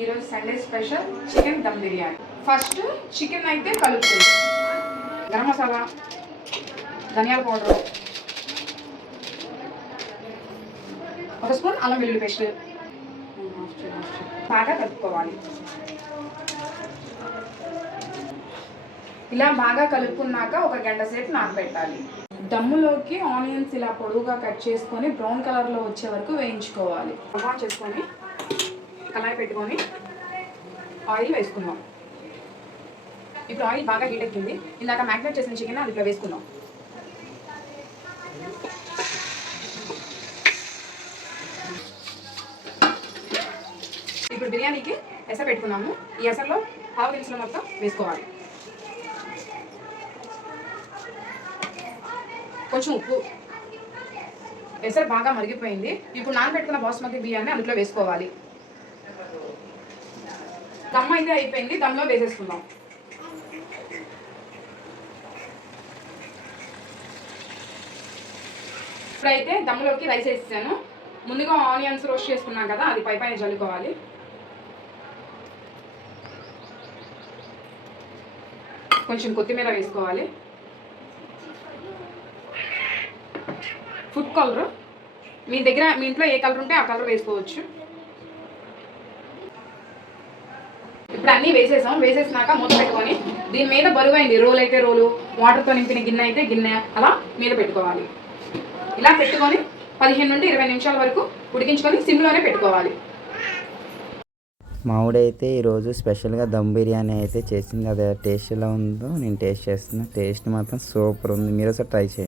ఈరోజు Sunday special chicken dum biryani. First chicken అయితే కలుపుతుంది. గరం మసాలా, ధనియాల పౌడర్, ఒక స్పూన్ అల్లం వెల్లుల్లి పేస్ట్ బాగా కలుపుకోవాలి. ఇలా బాగా కలుపుకున్నాక ఒక గంట సేపు నానబెట్టాలి. దమ్ములోకి ఆనియన్స్ ఇలా పొడవుగా కట్ చేసుకొని బ్రౌన్ కలర్లో వచ్చే వరకు వేయించుకోవాలి. ఆన్ చేసుకొని కళాయి పెట్టుకొని ఆయిల్ వేసుకుందాం. ఇప్పుడు ఆయిల్ బాగా హీట్ ఎక్కింది. ఇందాక మ్యాగ్నేట్ చేసిన చికెన్ అది ఇట్లా వేసుకుందాం. ఇప్పుడు బిర్యానీకి ఎసరు పెట్టుకున్నాము. ఈ ఎసరులో పావు దినుసులు మొత్తం వేసుకోవాలి. కొంచెం ఉప్పు. ఎసరు బాగా మరిగిపోయింది. ఇప్పుడు నానబెట్టుకున్న బాస్మతి బియ్యాన్ని అందులో వేసుకోవాలి. దమ్ అయితే అయిపోయింది. దమ్లో వేసేసుకుందాం. ఇప్పుడైతే దమ్లోకి రైస్ వేసేసాను. ముందుగా ఆనియన్స్ రోస్ట్ చేసుకున్నాం కదా, అది పై పైన జల్లుకోవాలి. కొంచెం కొత్తిమీర వేసుకోవాలి. ఫుడ్ కలర్ మీ ఇంట్లో ఏ కలర్ ఉంటే ఆ కలర్ వేసుకోవచ్చు. ఇప్పుడు అన్నీ వేసేసాం. వేసేసినాక మూత పెట్టుకొని దీని మీద బరువైంది రోల్ అయితే రోలు, వాటర్తో నింపిన గిన్నె అయితే గిన్నె అలా మీద పెట్టుకోవాలి. ఇలా పెట్టుకొని 15 నుండి 20 నిమిషాల వరకు ఉడికించుకొని సిమ్లోనే పెట్టుకోవాలి. మావిడైతే ఈరోజు స్పెషల్గా దమ్ బిర్యానీ అయితే చేసింది. అది టేస్ట్ ఎలా ఉందో నేను టేస్ట్ చేస్తున్నా. టేస్ట్ మాత్రం సూపర్ ఉంది. మీరు ఒకసారి ట్రై చేయండి.